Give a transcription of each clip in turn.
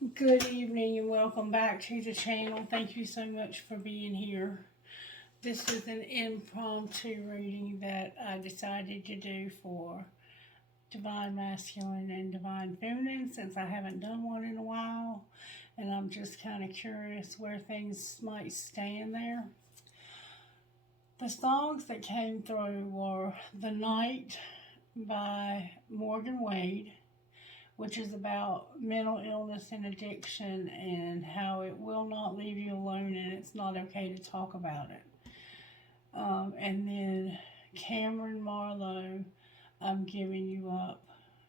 Good evening and welcome back to the channel. Thank you so much for being here. This is an impromptu reading that I decided to do for Divine Masculine and Divine Feminine since I haven't done one in a while and I'm just kind of curious where things might stand there. The songs that came through were The Night by Morgan Wade, which is about mental illness and addiction and how it will not leave you alone and it's not okay to talk about it. And then Cameron Marlowe, I'm Giving You Up.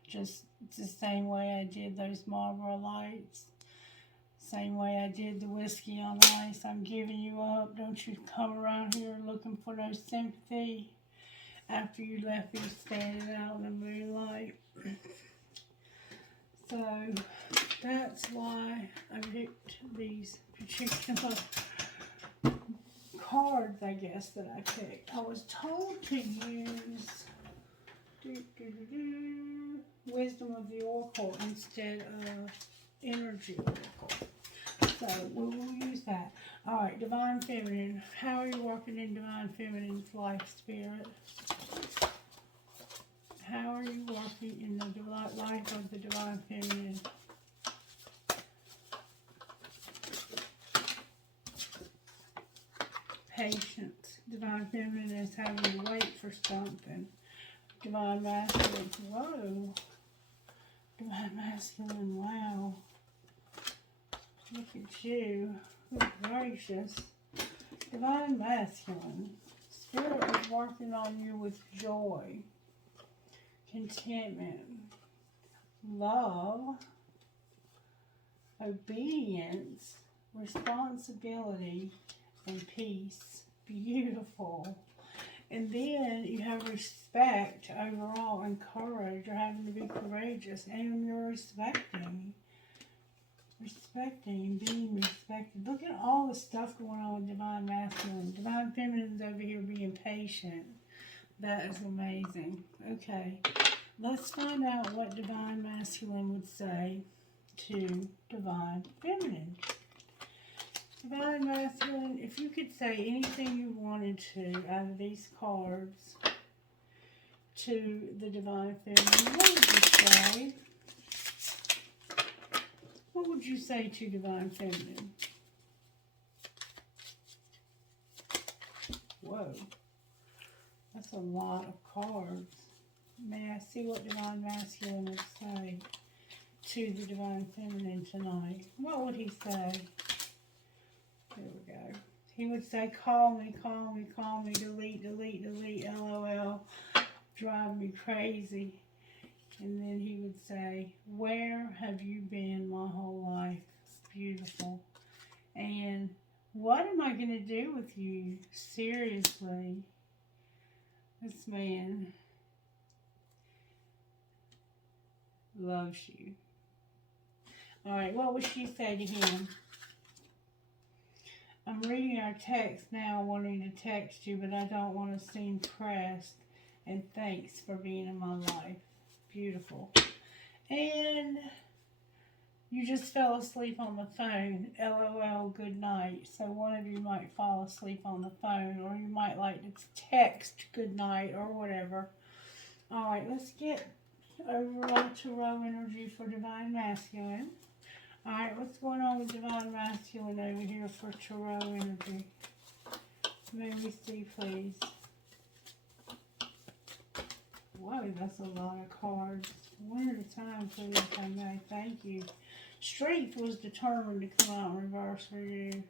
Just the same way I did those Marlboro Lights, same way I did the Whiskey on Ice. I'm giving you up. Don't you come around here looking for no sympathy after you left me standing out in the moonlight. So that's why I picked these particular cards, I guess, that I picked. I was told to use Wisdom of the Oracle instead of Energy Oracle. So we will use that. Alright, Divine Feminine. How are you working in Divine Feminine's life, Spirit? How are you working in the life of the Divine Feminine? Patience. Divine Feminine is having to wait for something. Divine Masculine, whoa. Divine Masculine, wow. Look at you. Good gracious. Divine Masculine. Spirit is working on you with joy, contentment, love, obedience, responsibility, and peace. Beautiful. And then you have respect overall and courage. You're having to be courageous and you're respecting and being respected. Look at all the stuff going on with Divine Masculine. Divine Feminine's over here being patient. That is amazing. Okay, let's find out what Divine Masculine would say to Divine Feminine. Divine Masculine, if you could say anything you wanted to out of these cards to the Divine Feminine, what would you say? What would you say to Divine Feminine? Whoa. That's a lot of cards. May I see what Divine Masculine would say to the Divine Feminine tonight? What would he say? Here we go. He would say, call me, call me, call me, delete, delete, delete, LOL, drive me crazy. And then he would say, where have you been my whole life? Beautiful. And what am I going to do with you? Seriously. This man loves you. Alright, what would she say to him? I'm reading our text now, wanting to text you, but I don't want to seem pressed. And thanks for being in my life. Beautiful. And you just fell asleep on the phone. LOL, good night. So one of you might fall asleep on the phone, or you might like to text good night or whatever. Alright, let's get overall tarot energy for Divine Masculine. Alright, what's going on with Divine Masculine over here for tarot energy? May we see, please? Whoa, that's a lot of cards. One at a time, please, if I may. Thank you. Strength was determined to come out in reverse for you.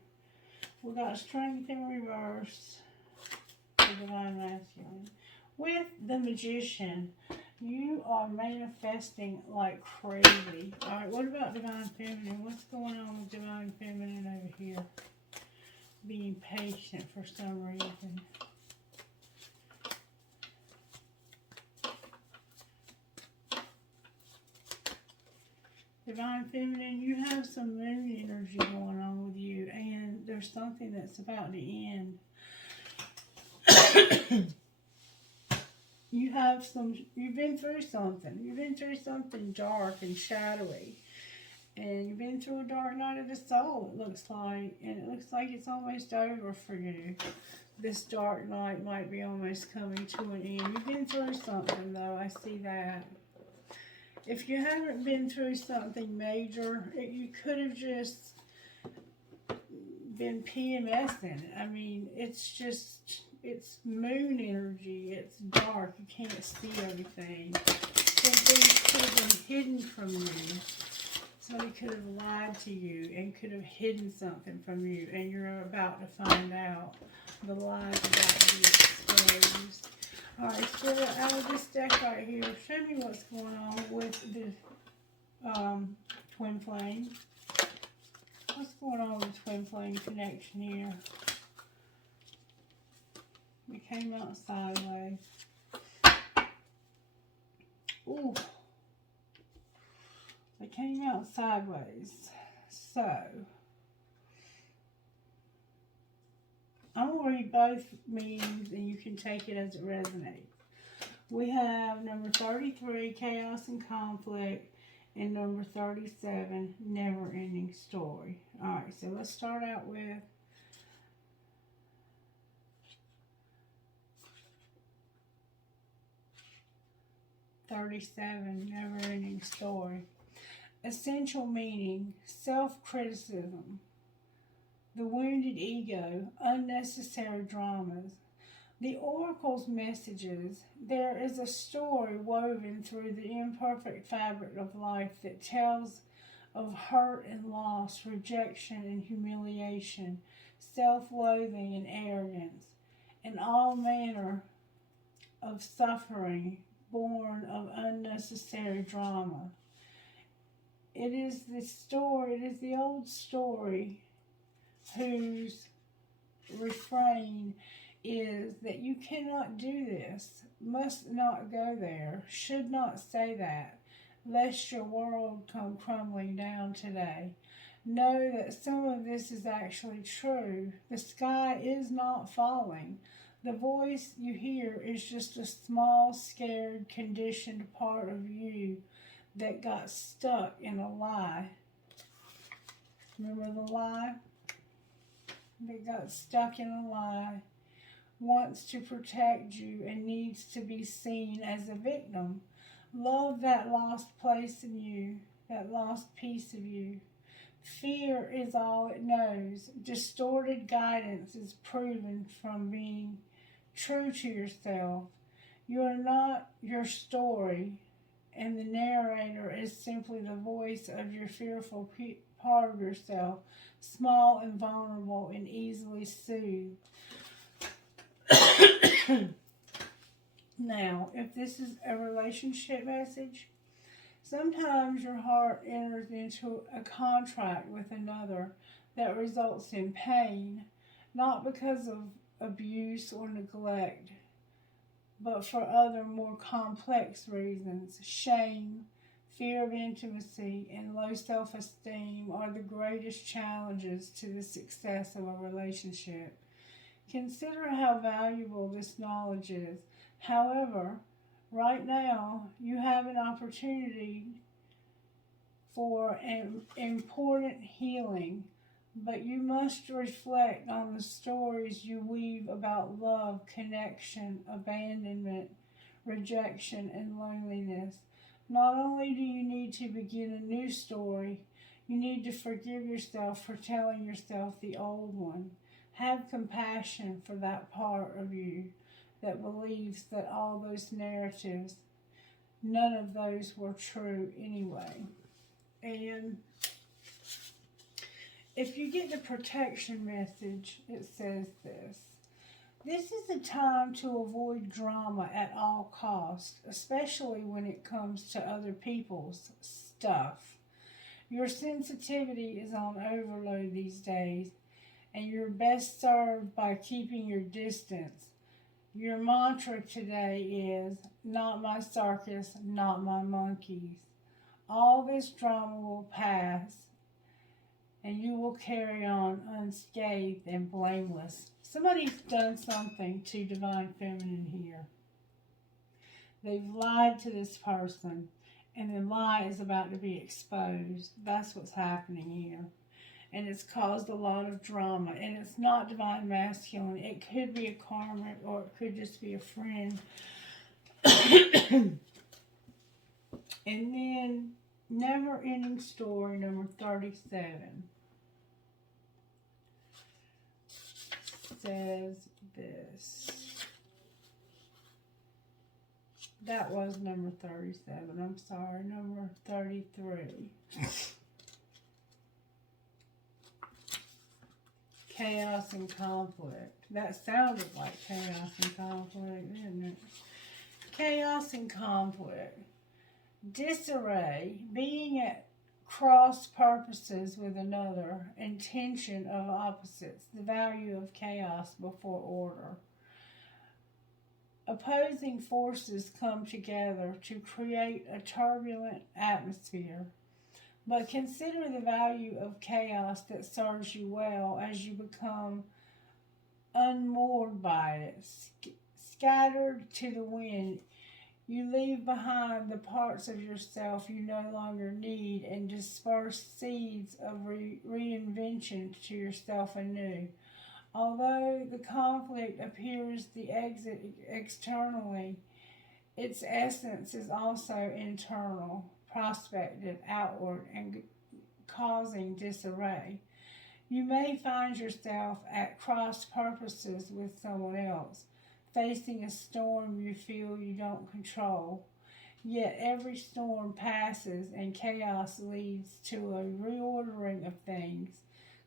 We got strength in reverse for Divine Masculine. With the Magician, you are manifesting like crazy. Alright, what about Divine Feminine? What's going on with Divine Feminine over here? Being patient for some reason. Divine Feminine, you have some moon energy going on with you, and there's something that's about to end. You've been through something. You've been through something dark and shadowy. And you've been through a dark night of the soul, it looks like. And it looks like it's almost over for you. This dark night might be almost coming to an end. You've been through something, though. I see that. If you haven't been through something major, you could have just been PMSing. I mean, it's moon energy. It's dark. You can't see everything. Some things could have been hidden from you. Somebody could have lied to you and could have hidden something from you, and you're about to find out. The lies about to be exposed. Alright, Spirit, out of this deck right here, show me what's going on with the twin flame. What's going on with the twin flame connection here? It came out sideways. Ooh. It came out sideways. So, I'm going to read both meanings and you can take it as it resonates. We have number 33, chaos and conflict, and number 37, never-ending story. Alright, so let's start out with $37, never-ending story. Essential meaning, self-criticism, the wounded ego, unnecessary dramas. The oracle's messages, there is a story woven through the imperfect fabric of life that tells of hurt and loss, rejection and humiliation, self-loathing and arrogance, and all manner of suffering born of unnecessary drama. It is the story, it is the old story whose refrain is that you cannot do this, must not go there, should not say that, lest your world come crumbling down today. Know that some of this is actually true. The sky is not falling. The voice you hear is just a small, scared, conditioned part of you that got stuck in a lie. Remember the lie? That got stuck in a lie, wants to protect you and needs to be seen as a victim. Love that lost place in you, that lost piece of you. Fear is all it knows. Distorted guidance is proven from being true to yourself. You are not your story, and the narrator is simply the voice of your fearful part of yourself, small and vulnerable and easily soothed. Now, if this is a relationship message, sometimes your heart enters into a contract with another that results in pain, not because of abuse or neglect, but for other more complex reasons. Shame, fear of intimacy, and low self-esteem are the greatest challenges to the success of a relationship. Consider how valuable this knowledge is. However, right now, you have an opportunity for an important healing, but you must reflect on the stories you weave about love, connection, abandonment, rejection, and loneliness. Not only do you need to begin a new story, you need to forgive yourself for telling yourself the old one. Have compassion for that part of you that believes that all those narratives, none of those were true anyway. And if you get the protection message, it says this. This is a time to avoid drama at all costs, especially when it comes to other people's stuff. Your sensitivity is on overload these days, and you're best served by keeping your distance. Your mantra today is, not my circus, not my monkeys. All this drama will pass, and you will carry on unscathed and blameless. Somebody's done something to Divine Feminine here. They've lied to this person, and the lie is about to be exposed. That's what's happening here. And it's caused a lot of drama. And it's not divine masculine. It could be a karmic, or it could just be a friend. And then, never ending story number 37 says this. That was number 37. I'm sorry, number 33. Chaos and conflict. That sounded like chaos and conflict, didn't it? Chaos and conflict. Disarray, being at cross purposes with another, and tension of opposites, the value of chaos before order. Opposing forces come together to create a turbulent atmosphere. But consider the value of chaos that serves you well as you become unmoored by it, scattered to the wind. You leave behind the parts of yourself you no longer need and disperse seeds of reinvention to yourself anew. Although the conflict appears the exit externally, its essence is also internal, prospective, outward, and causing disarray. You may find yourself at cross purposes with someone else, facing a storm you feel you don't control. Yet every storm passes and chaos leads to a reordering of things.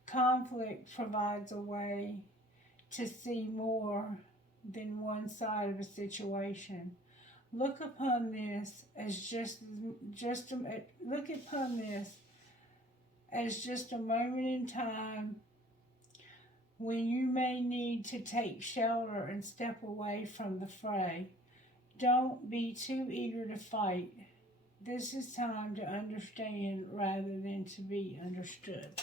Conflict provides a way to see more than one side of a situation. Look upon this as just a moment in time when you may need to take shelter and step away from the fray. Don't be too eager to fight. This is time to understand rather than to be understood.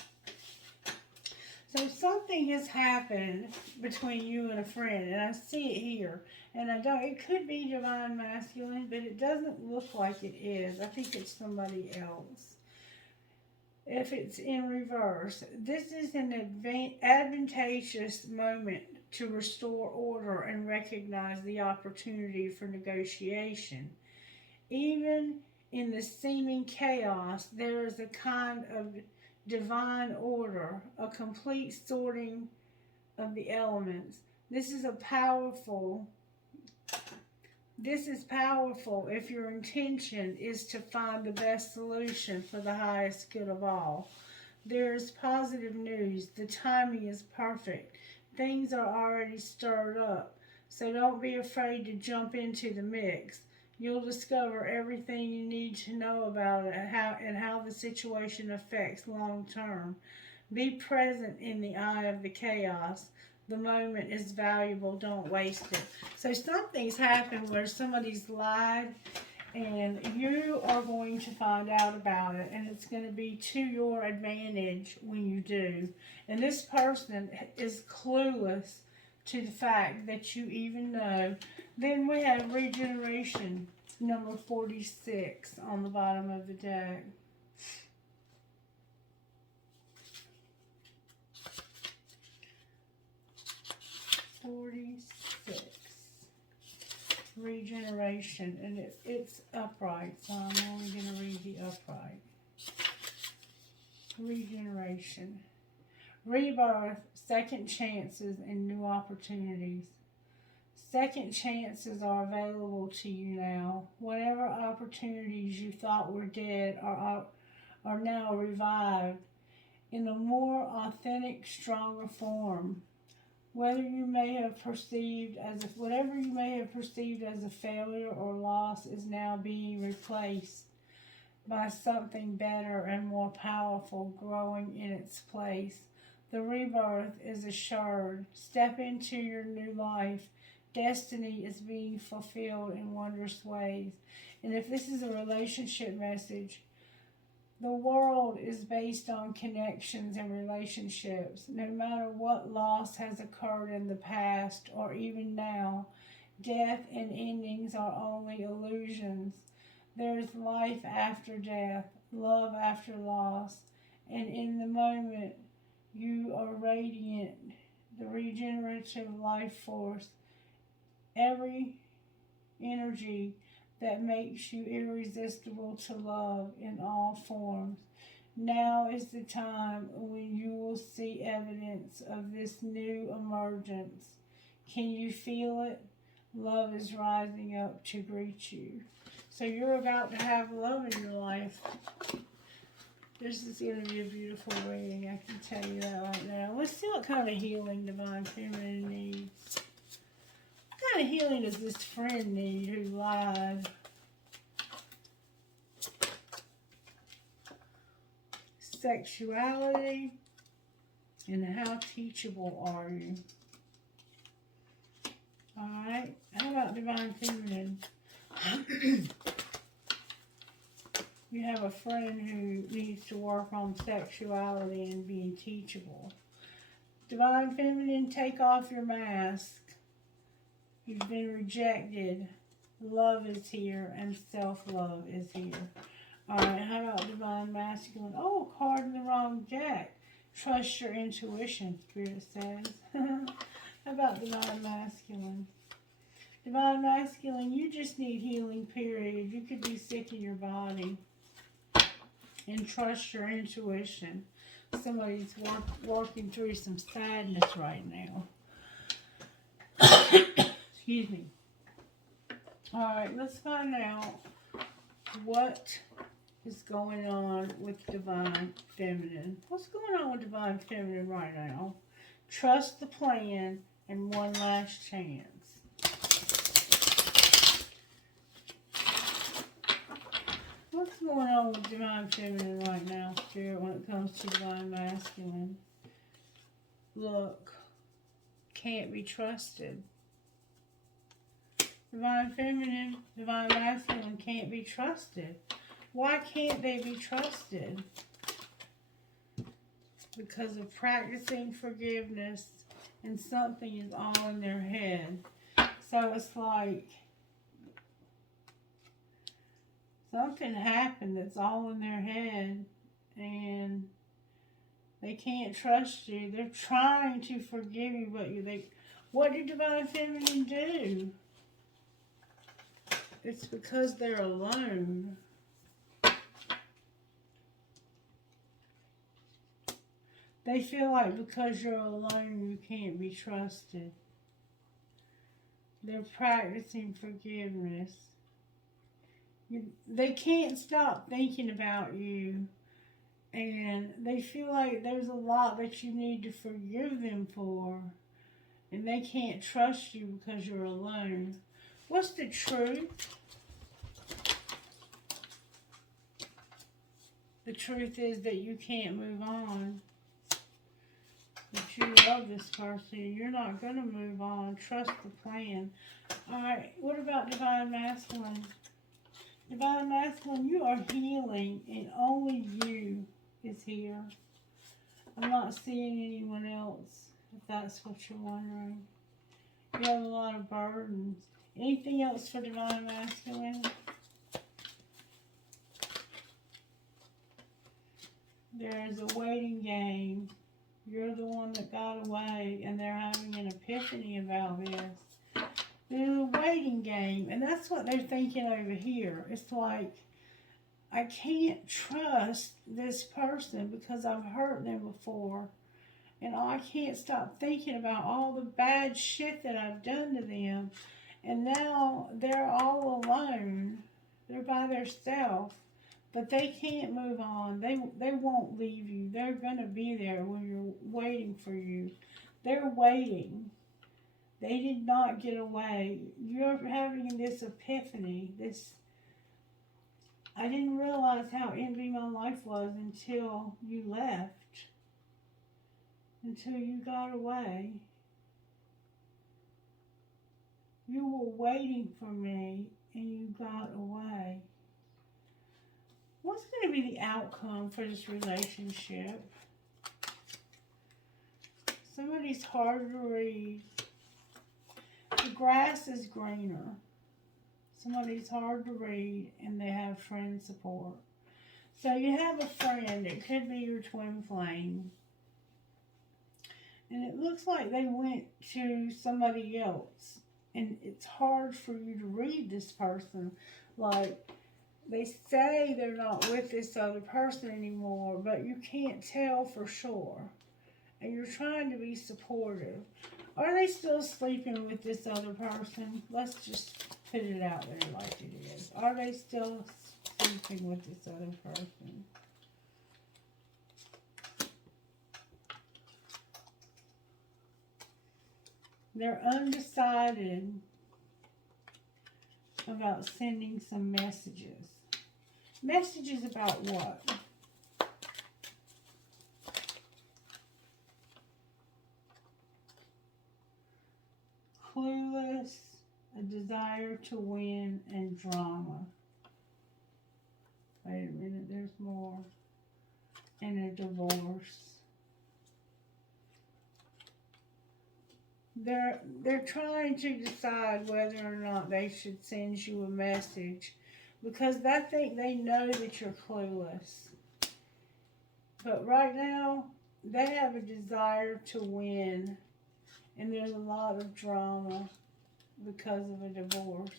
So something has happened between you and a friend, and I see it here. And it could be divine masculine, but it doesn't look like it is. I think it's somebody else. If it's in reverse, this is an advantageous moment to restore order and recognize the opportunity for negotiation. Even in the seeming chaos, there is a kind of divine order, a complete sorting of the elements. This is powerful if your intention is to find the best solution for the highest good of all. There is positive news. The timing is perfect. Things are already stirred up, so don't be afraid to jump into the mix. You'll discover everything you need to know about it and how the situation affects long term. Be present in the eye of the chaos. The moment is valuable. Don't waste it. So something's happened where somebody's lied, and you are going to find out about it, and it's going to be to your advantage when you do. And this person is clueless to the fact that you even know. Then we have regeneration, number 46 on the bottom of the deck. Regeneration, and it's upright, so I'm only going to read the upright. Regeneration. Rebirth, second chances, and new opportunities. Second chances are available to you now. Whatever opportunities you thought were dead are now revived in a more authentic, stronger form. Whatever you may have perceived as a failure or loss is now being replaced by something better and more powerful growing in its place. The rebirth is assured. Step into your new life. Destiny is being fulfilled in wondrous ways. And if this is a relationship message, the world is based on connections and relationships. No matter what loss has occurred in the past or even now, death and endings are only illusions. There's life after death, love after loss, and in the moment you are radiant, the regenerative life force, every energy that makes you irresistible to love in all forms. Now is the time when you will see evidence of this new emergence. Can you feel it? Love is rising up to greet you. So you're about to have love in your life. This is going to be a beautiful reading, I can tell you that right now. Let's see what kind of healing Divine Feminine needs. What kind of healing does this friend need who lied? Sexuality, and how teachable are you? Alright, how about Divine Feminine? You have a friend who needs to work on sexuality and being teachable. Divine Feminine, take off your mask. You've been rejected. Love is here and self-love is here. Alright, how about Divine Masculine? Oh, card in the wrong deck. Trust your intuition, Spirit says. How about Divine Masculine? Divine Masculine, you just need healing, period. You could be sick in your body. And trust your intuition. Somebody's working through some sadness right now. Excuse me. Alright, let's find out what is going on with Divine Feminine. What's going on with Divine Feminine right now? Trust the plan and one last chance. What's going on with Divine Feminine right now, Spirit, when it comes to Divine Masculine? Look, can't be trusted. Divine Feminine, Divine Masculine can't be trusted. Why can't they be trusted? Because of practicing forgiveness and something is all in their head. So it's like something happened that's all in their head and they can't trust you. They're trying to forgive you, but what did Divine Feminine do? It's because they're alone. They feel like because you're alone, you can't be trusted. They're practicing forgiveness. They can't stop thinking about you. And they feel like there's a lot that you need to forgive them for. And they can't trust you because you're alone. What's the truth? The truth is that you can't move on. That you love this person. You're not going to move on. Trust the plan. Alright, what about Divine Masculine? Divine Masculine, you are healing and only you is here. I'm not seeing anyone else, if that's what you're wondering. You have a lot of burdens. Anything else for Divine Masculine? There's a waiting game. You're the one that got away, and they're having an epiphany about this. There's a waiting game, and that's what they're thinking over here. It's like, I can't trust this person because I've hurt them before, and I can't stop thinking about all the bad shit that I've done to them, and now they're all alone. They're by themselves. But they can't move on. They won't leave you. They're going to be there when you're waiting for you. They're waiting. They did not get away. You're having this epiphany. I didn't realize how empty my life was until you left. Until you got away. You were waiting for me and you got away. What's going to be the outcome for this relationship? Somebody's hard to read. The grass is greener. Somebody's hard to read and they have friend support. So you have a friend, it could be your twin flame. And it looks like they went to somebody else. And it's hard for you to read this person. Like, they say they're not with this other person anymore, but you can't tell for sure. And you're trying to be supportive. Are they still sleeping with this other person? Let's just put it out there like it is. Are they still sleeping with this other person? They're undecided about sending some messages. Messages about what? Clueless, a desire to win, and drama. Wait a minute, there's more. And a divorce. They're trying to decide whether or not they should send you a message because I think they know that you're clueless. But right now, they have a desire to win, and there's a lot of drama because of a divorce.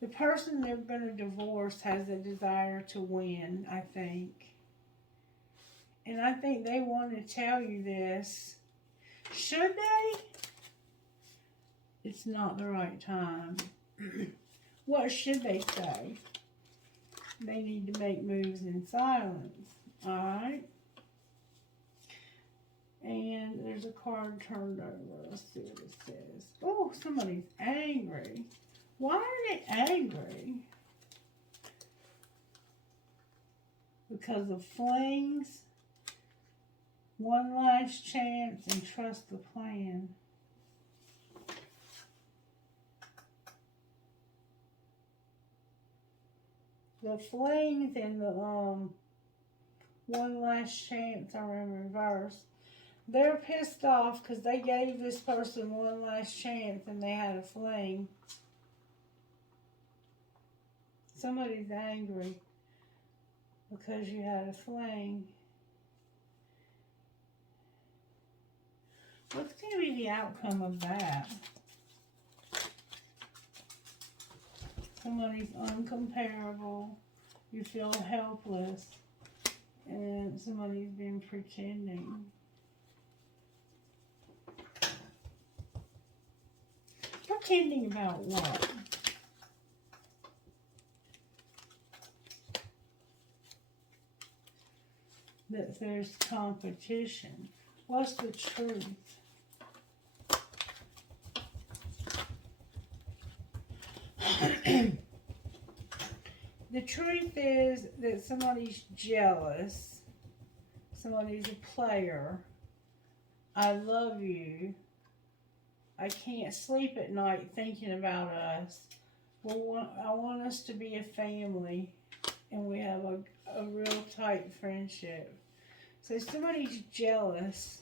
The person they're going to divorce has a desire to win, I think. And I think they want to tell you this. Should they? It's not the right time. What should they say? They need to make moves in silence. Alright? And there's a card turned over. Let's see what it says. Oh, somebody's angry. Why are they angry? Because of flings, one last chance, and trust the plan. The flings and the one last chance are in reverse. They're pissed off because they gave this person one last chance and they had a fling. Somebody's angry because you had a fling. What's going to be the outcome of that? Somebody's uncomparable. You feel helpless. And somebody's been pretending. Pretending about what? That there's competition. What's the truth? The truth is that somebody's jealous. Somebody's a player. I love you. I can't sleep at night thinking about us. I want us to be a family. And we have a real tight friendship. So somebody's jealous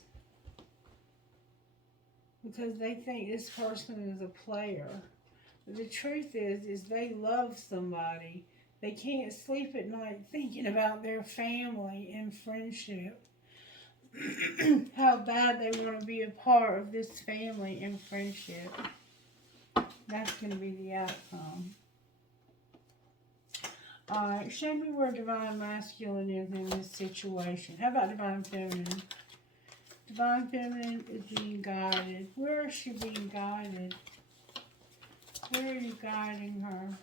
because they think this person is a player. But the truth is they love somebody. They can't sleep at night thinking about their family and friendship. How bad they want to be a part of this family and friendship. That's going to be the outcome. Alright, show me where Divine Masculine is in this situation. How about Divine Feminine? Divine Feminine is being guided. Where is she being guided? Where are you guiding her?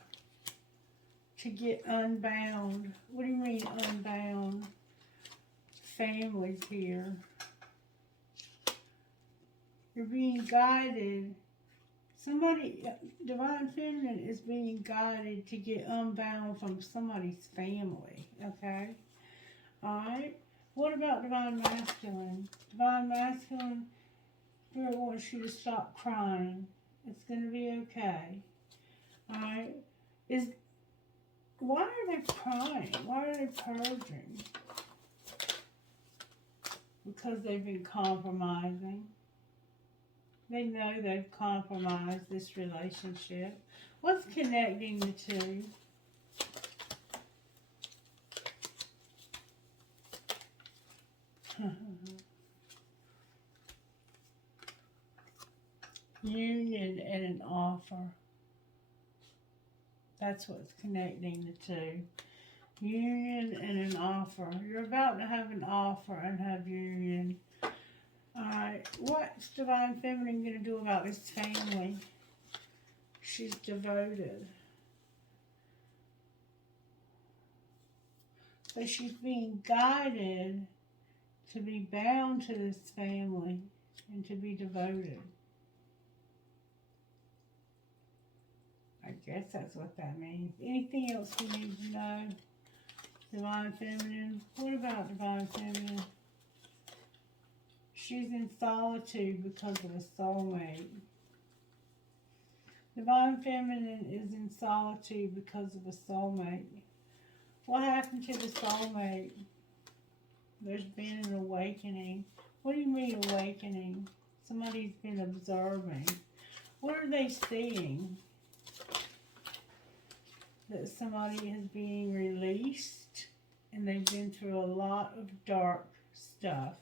To get unbound. What do you mean unbound? Families here. You're being guided. Somebody, Divine Feminine is being guided to get unbound from somebody's family. Okay? Alright? What about Divine Masculine? Divine Masculine, Spirit wants you to stop crying. It's going to be okay. Alright? Why are they crying? Why are they purging? Because they've been compromising. They know they've compromised this relationship. What's connecting the two? Union and an offer. That's what's connecting the two. Union and an offer. You're about to have an offer and have union. Alright, what's Divine Feminine going to do about this family? She's devoted. So she's being guided to be bound to this family and to be devoted. I guess that's what that means. Anything else we need to know? Divine Feminine. What about Divine Feminine? She's in solitude because of a soulmate. Divine Feminine is in solitude because of a soulmate. What happened to the soulmate? There's been an awakening. What do you mean awakening? Somebody's been observing. What are they seeing? That somebody is being released and they've been through a lot of dark stuff.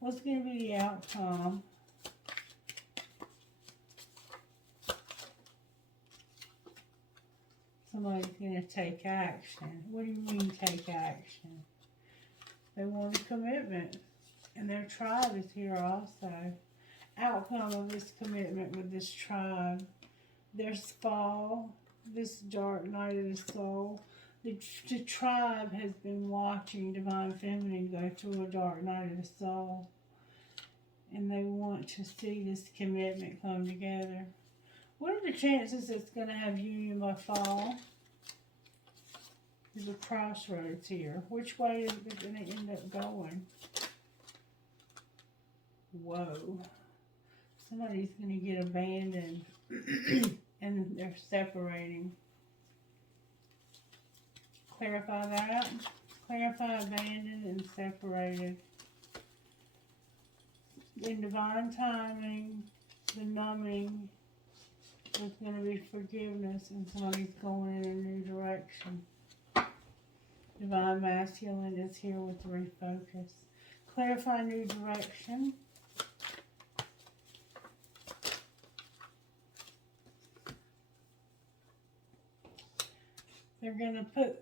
What's going to be the outcome? Somebody's going to take action. What do you mean take action? They want a commitment. And their tribe is here also. Outcome of this commitment with this tribe. There's fall. This dark night of the soul. The tribe has been watching Divine Feminine go through a dark night of the soul. And they want to see this commitment come together. What are the chances it's going to have union by fall? There's a crossroads here. Which way is it going to end up going? Whoa. Somebody's going to get abandoned. And they're separating. Clarify that. Clarify abandoned and separated. In divine timing, the numbing is going to be forgiveness and somebody's going in a new direction. Divine Masculine is here with refocus. Clarify new direction. They're going to put,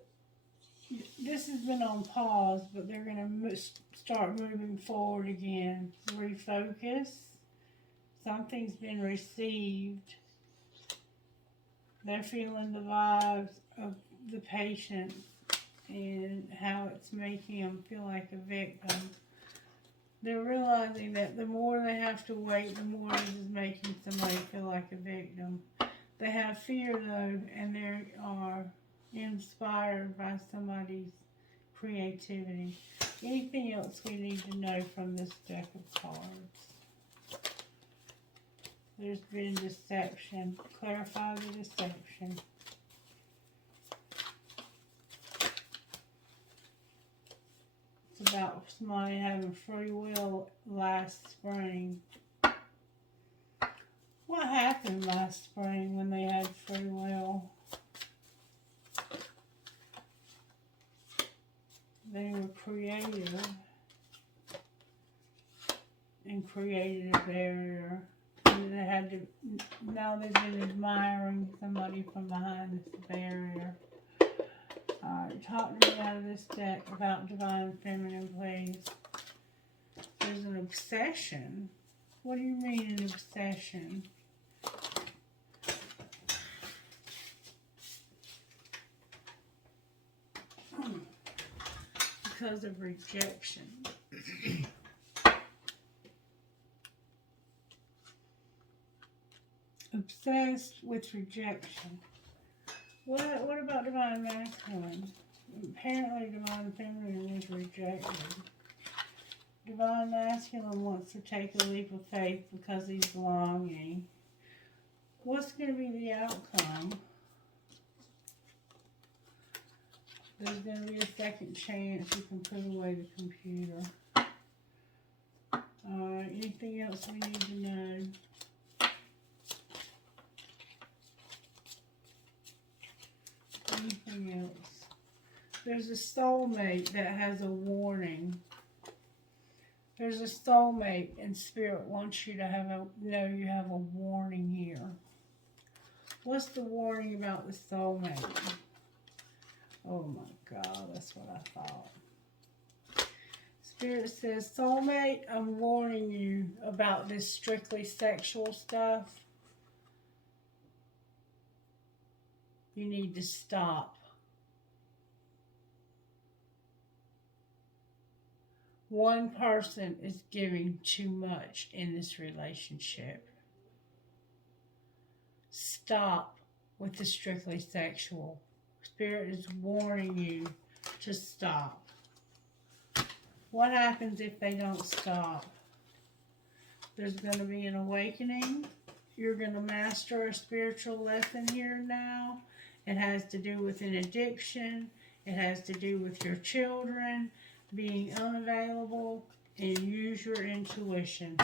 this has been on pause, but they're going to start moving forward again. Refocus. Something's been received. They're feeling the vibes of the patient and how it's making them feel like a victim. They're realizing that the more they have to wait, the more this is making somebody feel like a victim. They have fear though, and they are inspired by somebody's creativity. Anything else we need to know from this deck of cards? There's been deception. Clarify the deception. It's about somebody having free will last spring. What happened last spring when they had free will? They were creative and created a barrier. And they had to, now they've been admiring somebody from behind this barrier. Alright, talk to me out of this deck about Divine Feminine, please. There's an obsession. What do you mean an obsession? Because of rejection. Obsessed with rejection. What about Divine Masculine? Apparently Divine Feminine is rejected. Divine Masculine wants to take a leap of faith because he's longing. What's going to be the outcome? There's going to be a second chance you can put away the computer. Alright, anything else we need to know? soulmate that has a warning. There's a soulmate, and Spirit wants you to know you have a warning here. What's the warning about the soulmate? Oh my God, that's what I thought. Spirit says, soulmate, I'm warning you about this strictly sexual stuff. You need to stop. One person is giving too much in this relationship. Stop with the strictly sexual. Spirit is warning you to stop. What happens if they don't stop? There's going to be an awakening. You're going to master a spiritual lesson here now. It has to do with an addiction. It has to do with your children being unavailable, and use your intuition.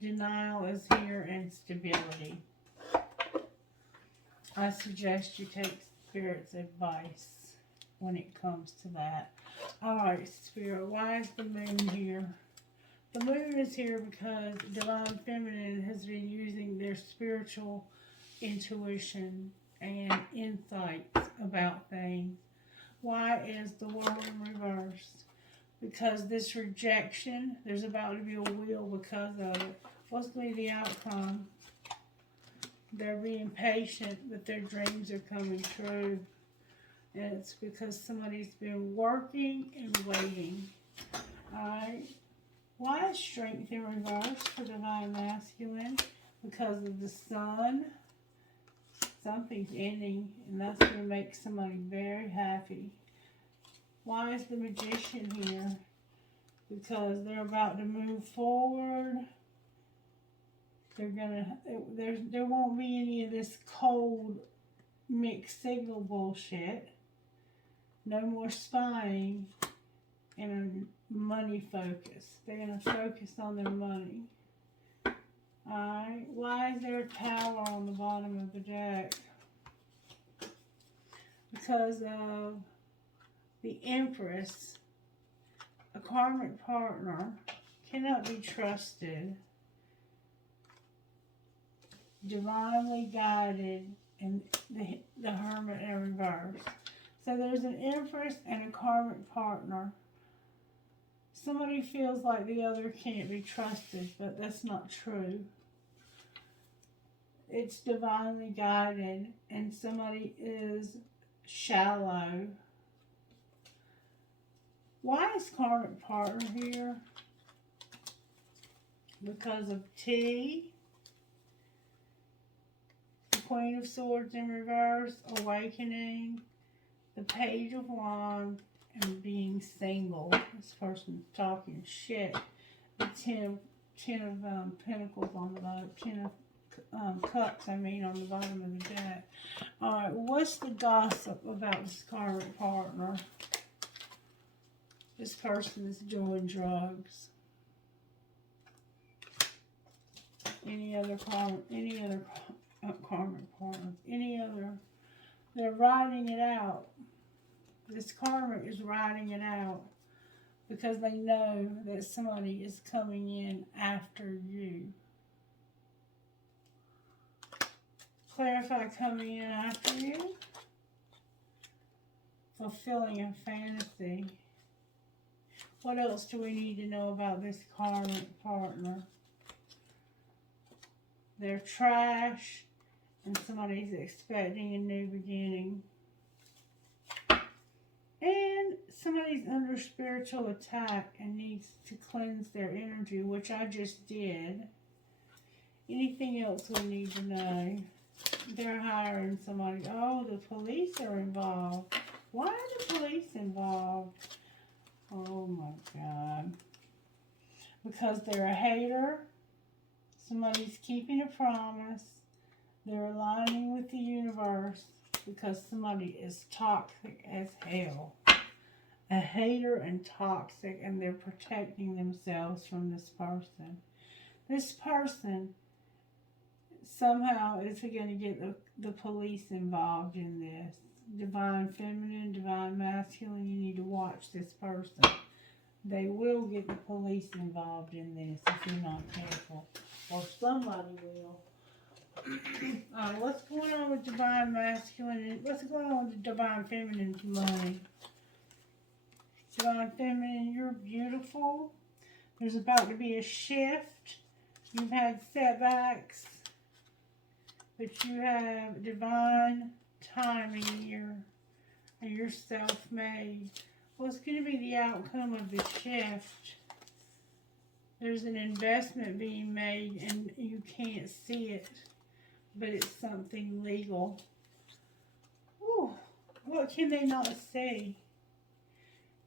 Denial is here, and stability. I suggest you take Spirit's advice when it comes to that. Alright, Spirit, why is the moon here? The moon is here because Divine Feminine has been using their spiritual intuition and insights about things. Why is the world in reverse? Because this rejection, there's about to be a wheel because of it. What's going to be the outcome? They're being patient, but their dreams are coming true. And it's because somebody's been working and waiting. Alright. Why is strength in reverse for Divine Masculine? Because of the sun. Something's ending, and that's going to make somebody very happy. Why is the Magician here? Because they're about to move forward. There won't be any of this cold mixed signal bullshit. No more spying, and money focus. They're going to focus on their money. Alright, why is there a tower on the bottom of the deck? Because of the Empress. A karmic partner cannot be trusted. Divinely guided, and the Hermit in reverse. So there's an Empress and a karmic partner. Somebody feels like the other can't be trusted, but that's not true. It's divinely guided, and somebody is shallow. Why is karmic partner here? Because of T, the Queen of Swords in reverse, awakening, the Page of Wands, and being single. This person's talking shit. The ten of Pentacles on the bottom, 10 of Cups, on the bottom of the deck. Alright, what's the gossip about this karmic partner? This person is doing drugs. Any other karmic partners? They're riding it out. This karmic is riding it out because they know that somebody is coming in after you. Clarify coming in after you. Fulfilling a fantasy. What else do we need to know about this karmic partner? They're trash, and somebody's expecting a new beginning. And somebody's under spiritual attack and needs to cleanse their energy, which I just did. Anything else we need to know? They're hiring somebody. Oh, the police are involved. Why are the police involved? Oh my God. Because they're a hater. Somebody's keeping a promise. They're aligning with the universe because somebody is toxic as hell. A hater and toxic, and they're protecting themselves from this person. This person somehow is going to get the police involved in this. divine feminine, divine masculine, you need to watch this person. They will get the police involved in this if you're not careful. Or somebody will. Alright, what's going on with divine masculine? What's going on with divine feminine's money? Divine feminine, you're beautiful. There's about to be a shift. You've had setbacks, but you have divine timing in you're self-made. What's going to be the outcome of the shift? There's an investment being made and you can't see it, but it's something legal. Ooh, what can they not see?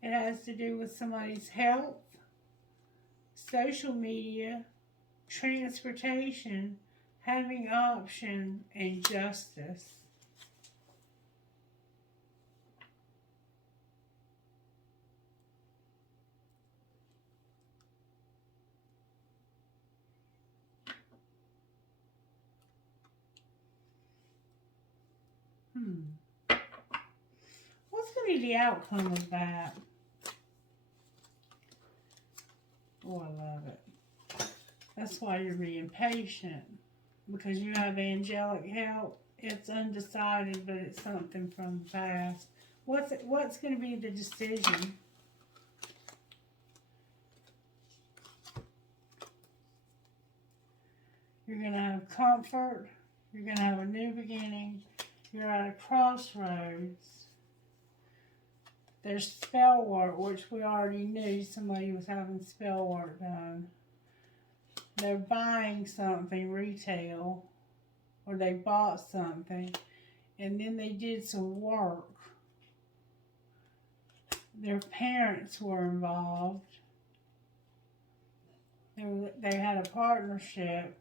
It has to do with somebody's health, social media, transportation, having option, and justice. What's going to be the outcome of that? Oh, I love it. That's why you're being patient. Because you have angelic help. It's undecided, but it's something from the past. What's going to be the decision? You're going to have comfort. You're going to have a new beginning. You're at a crossroads. There's spell work, which we already knew somebody was having spell work done. They're buying something retail, or they bought something, and then they did some work. Their parents were involved. They had a partnership.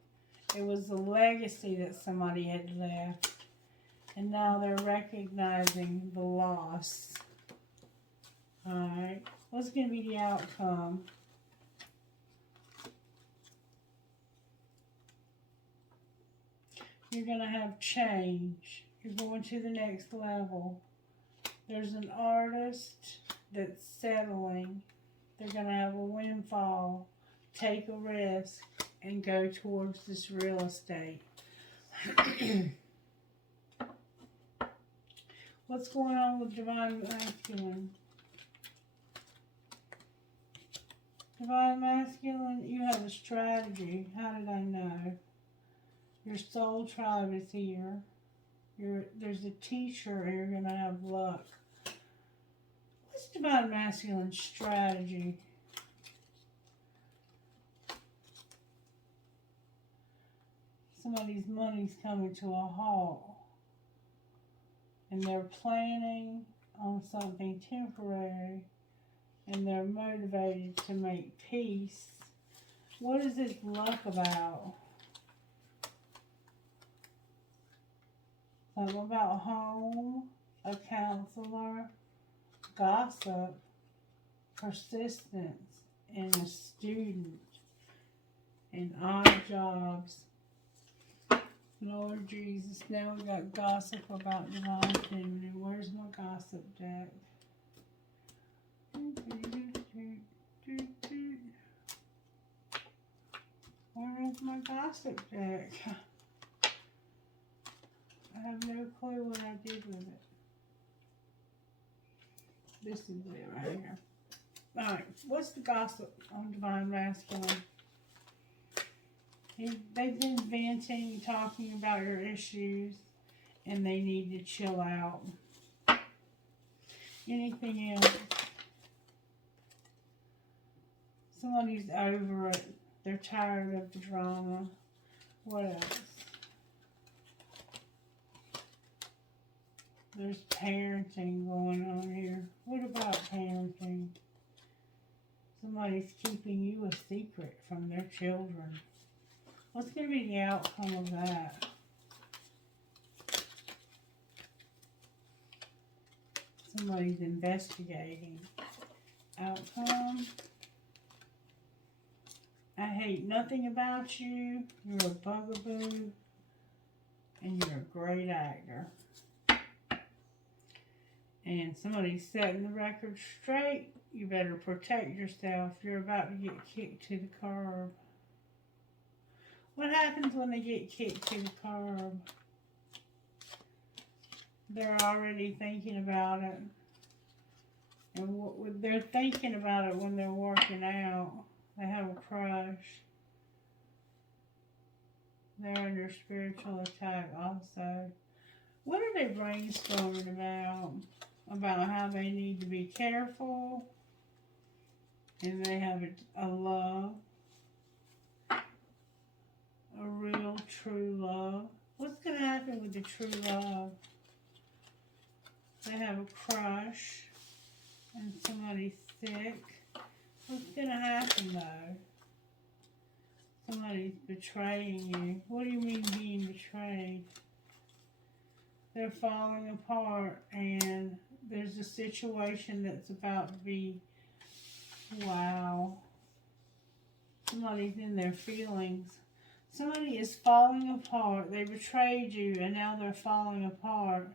It was a legacy that somebody had left, and now they're recognizing the loss. Alright, what's going to be the outcome? You're going to have change. You're going to the next level. There's an artist that's settling. They're going to have a windfall, take a risk, and go towards this real estate. What's going on with divine masculine? Divine masculine, you have a strategy. How did I know? Your soul tribe is here. There's a teacher, and you're going to have luck. What's divine masculine strategy? Somebody's money's coming to a halt. And they're planning on something temporary. And they're motivated to make peace. What is this luck about? Something about home, a counselor, gossip, persistence, and a student, and odd jobs. Lord Jesus, now we got gossip about divine feminine. Where's my gossip deck? Where is my gossip deck? I have no clue what I did with it. This is it right here. Alright, what's the gossip on divine masculine? They've been venting, talking about your issues, and they need to chill out. Anything else? Somebody's over it. They're tired of the drama. What else? There's parenting going on here. What about parenting? Somebody's keeping you a secret from their children. What's going to be the outcome of that? Somebody's investigating. Outcome. I hate nothing about you. You're a bugaboo. And you're a great actor. And somebody's setting the record straight. You better protect yourself. You're about to get kicked to the curb. What happens when they get kicked to the curb? They're already thinking about it. And they're thinking about it when they're working out. They have a crush. They're under spiritual attack also. What are they brainstorming about? About how they need to be careful. And they have a love. A real, true love. What's going to happen with the true love? They have a crush. And somebody's sick. What's going to happen though? Somebody's betraying you. What do you mean being betrayed? They're falling apart and there's a situation that's about to be, wow. Somebody's in their feelings. Somebody is falling apart. They betrayed you and now they're falling apart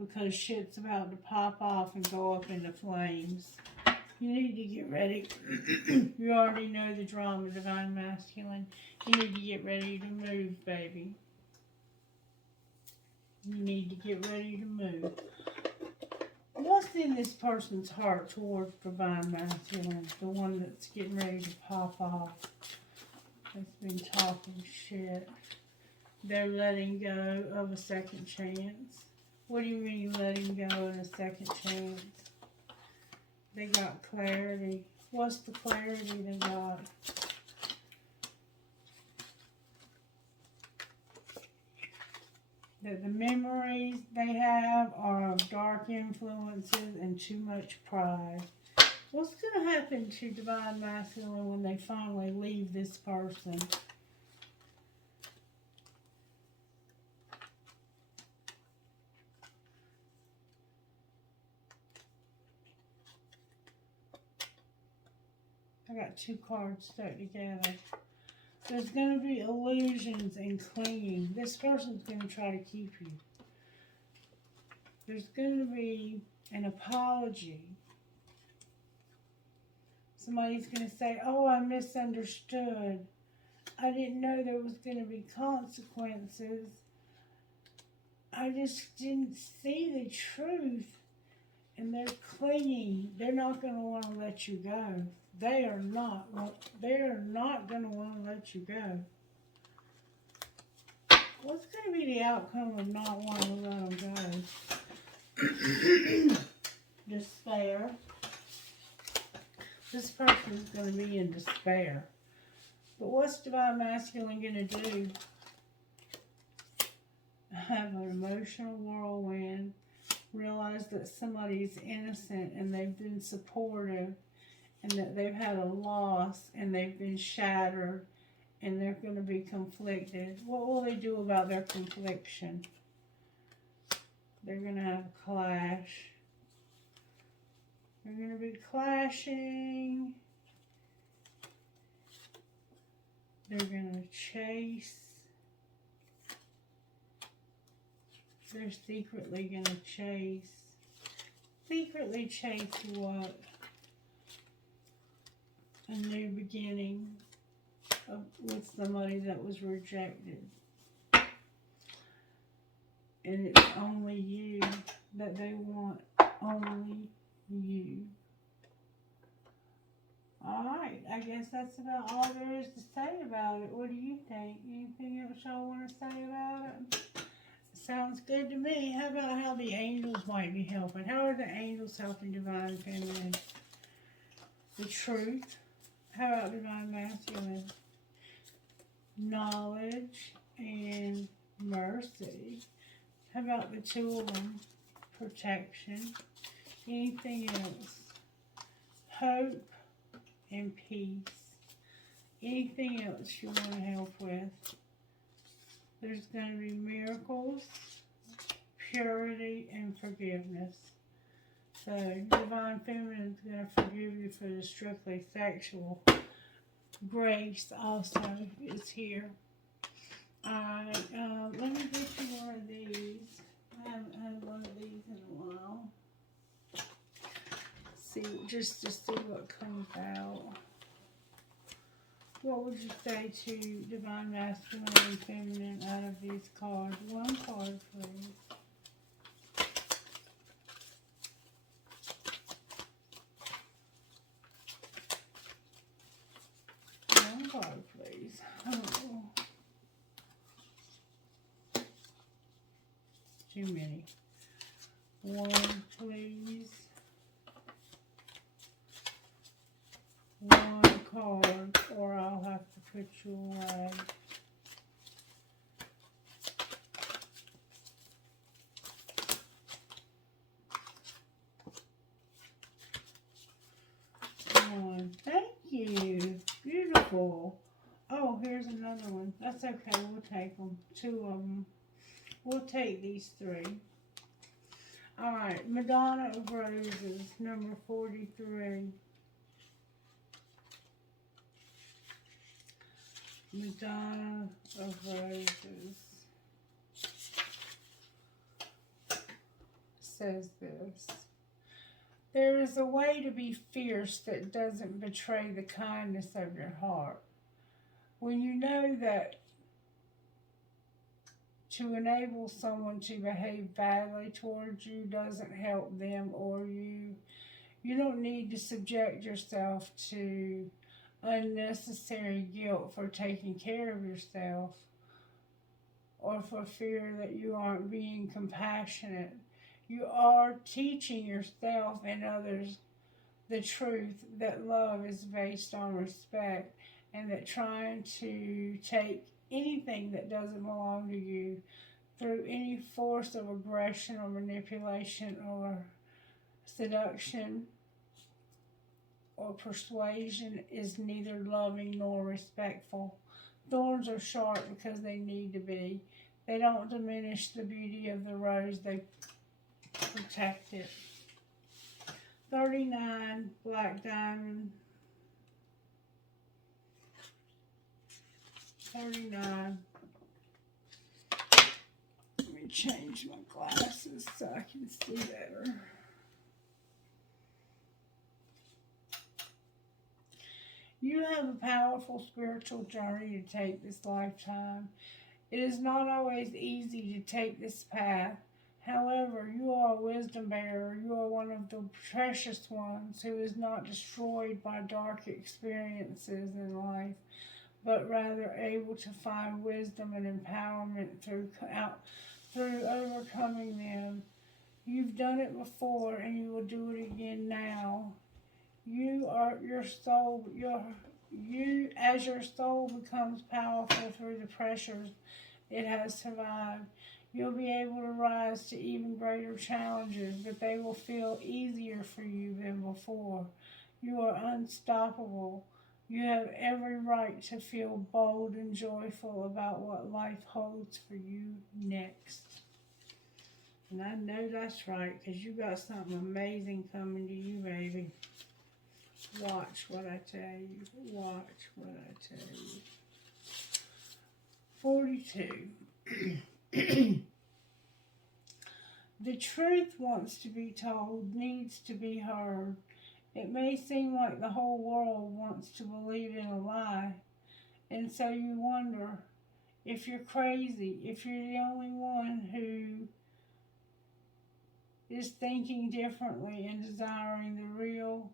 because shit's about to pop off and go up into flames. You need to get ready. You already know the drama, Divine Masculine. You need to get ready to move, baby. You need to get ready to move. What's in this person's heart towards Divine Masculine? The one that's getting ready to pop off. That's been talking shit. They're letting go of a second chance. What do you mean letting go of a second chance? They got clarity. What's the clarity they got? That the memories they have are of dark influences and too much pride. What's going to happen to Divine Masculine when they finally leave this person? I got two cards stuck together. There's going to be illusions and clinging. This person's going to try to keep you. There's going to be an apology. Somebody's going to say, oh, I misunderstood. I didn't know there was going to be consequences. I just didn't see the truth. And they're clinging. They're not going to want to let you go. They are not going to want to let you go. What's going to be the outcome of not wanting to let them go? Despair. This person is going to be in despair. But what's Divine Masculine going to do? Have an emotional whirlwind. Realize that somebody's innocent and they've been supportive. And that they've had a loss and they've been shattered and they're going to be conflicted. What will they do about their confliction? They're going to have a clash. They're going to be clashing. They're going to chase. They're secretly going to chase. Secretly chase what? A new beginning with somebody that was rejected. And it's only you that they want. Only you. Alright, I guess that's about all there is to say about it. What do you think? Anything else y'all want to say about it? Sounds good to me. How about how the angels might be helping? How are the angels helping Divine Feminine? The truth. How about Divine Masculine? Knowledge and mercy. How about the two of them? Protection. Anything else? Hope and peace. Anything else you want to help with? There's going to be miracles, purity, and forgiveness. So, Divine Feminine is going to forgive you for the strictly sexual. Grace also is here. Alright, let me get you one of these. I haven't had one of these in a while. see, just to see what comes out. What would you say to Divine Masculine and Feminine out of these cards? One card, please. One card, please. Oh. Too many. One, please. One card, or I'll have to put you away. One. Thank you. Beautiful. Oh, here's another one. That's okay. We'll take them. Two of them. We'll take these three. All right. Madonna of Roses, number 43. Madonna of Roses says this. There is a way to be fierce that doesn't betray the kindness of your heart. When you know that to enable someone to behave badly towards you doesn't help them or you, you don't need to subject yourself to unnecessary guilt for taking care of yourself or for fear that you aren't being compassionate. You are teaching yourself and others the truth that love is based on respect and that trying to take anything that doesn't belong to you through any force of aggression or manipulation or seduction or persuasion is neither loving nor respectful. Thorns are sharp because they need to be. They don't diminish the beauty of the rose, they protect it. 39, Black Diamond. 39. Let me change my glasses so I can see better. You have a powerful spiritual journey to take this lifetime. It is not always easy to take this path. However, you are a wisdom bearer. You are one of the precious ones who is not destroyed by dark experiences in life, but rather able to find wisdom and empowerment through overcoming them. You've done it before and you will do it again now. You are your soul, as your soul becomes powerful through the pressures it has survived, you'll be able to rise to even greater challenges, but they will feel easier for you than before. You are unstoppable. You have every right to feel bold and joyful about what life holds for you next. And I know that's right, because you got something amazing coming to you, baby. Watch what I tell you. Watch what I tell you. 42. The truth wants to be told, needs to be heard. It may seem like the whole world wants to believe in a lie, and so you wonder if you're crazy, if you're the only one who is thinking differently and desiring the real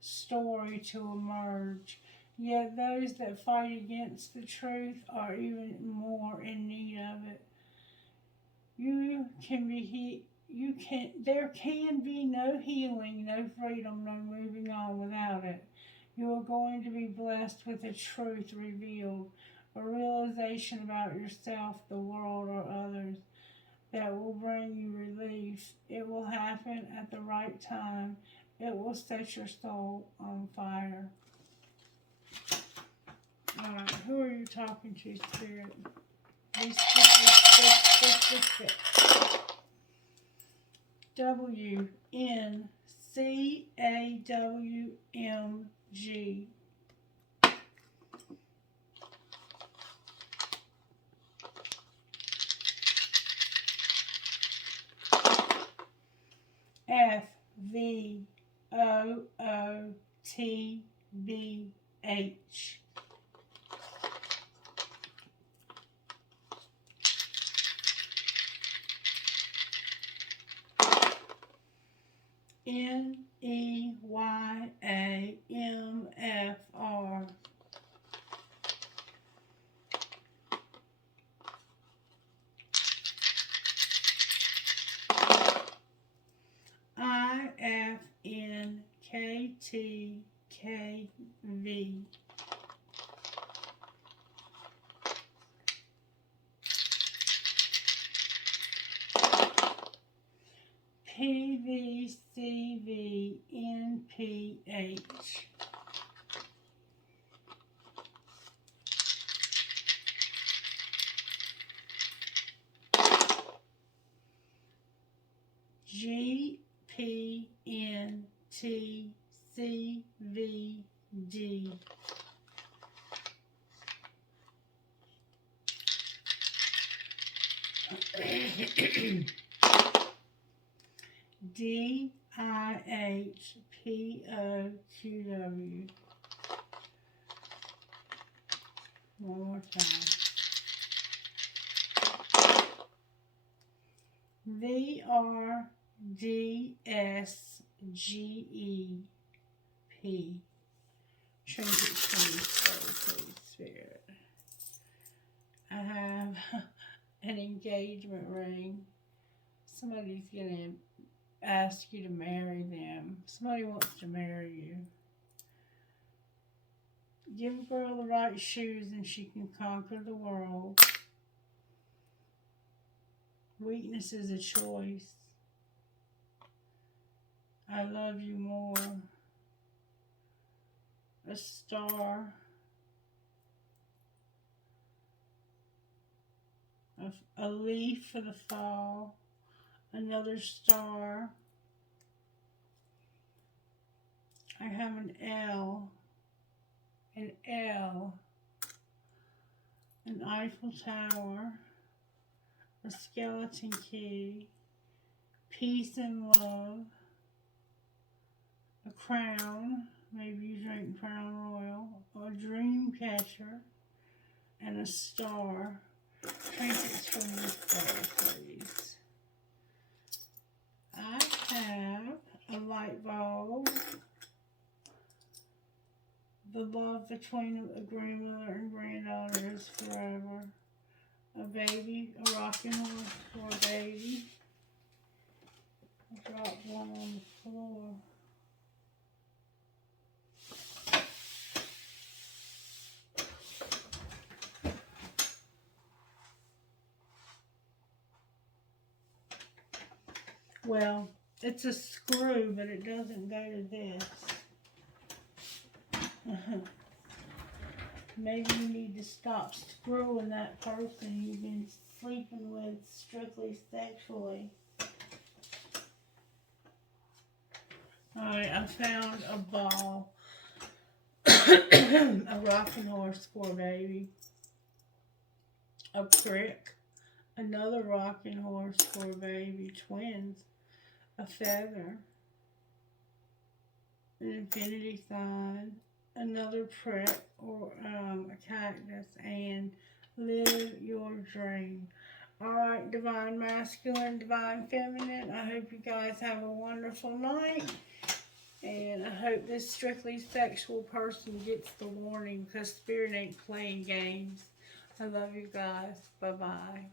story to emerge. Yet those that fight against the truth are even more in need of it. There can be no healing, no freedom, no moving on without it. You are going to be blessed with a truth revealed, a realization about yourself, the world, or others that will bring you relief. It will happen at the right time. It will set your soul on fire. Alright, who are you talking to, Spirit? WNCAWMG. FVO. Neymfr, IFNKTKV, PVCVNPH, GPNTCVD, DIHPOQW. One more time. VRDSGEP. Trinket Holy Spirit. I have an engagement ring. Somebody's going to ask you to marry them. Somebody wants to marry you. Give a girl the right shoes and she can conquer the world. Weakness is a choice. I love you more. A star. A leaf for the fall. Another star. I have an L. An L. An Eiffel Tower. A skeleton key. Peace and love. A crown. Maybe you drink Crown Royal. A dream catcher. And a star. Trinkets from this bowl, please. I have a light bulb. The love between a grandmother and granddaughter is forever. A baby, a rocking horse for a baby. I dropped one on the floor. Well, it's a screw, but it doesn't go to this. Maybe you need to stop screwing that person you've been sleeping with strictly sexually. Alright, I found a ball. A rocking horse for a baby. A prick. Another rocking horse for a baby. Twins. A feather. An infinity sign. Another prick or a cactus, and live your dream. Alright, divine masculine, divine feminine, I hope you guys have a wonderful night, and I hope this strictly sexual person gets the warning, because spirit ain't playing games. I love you guys. Bye-bye.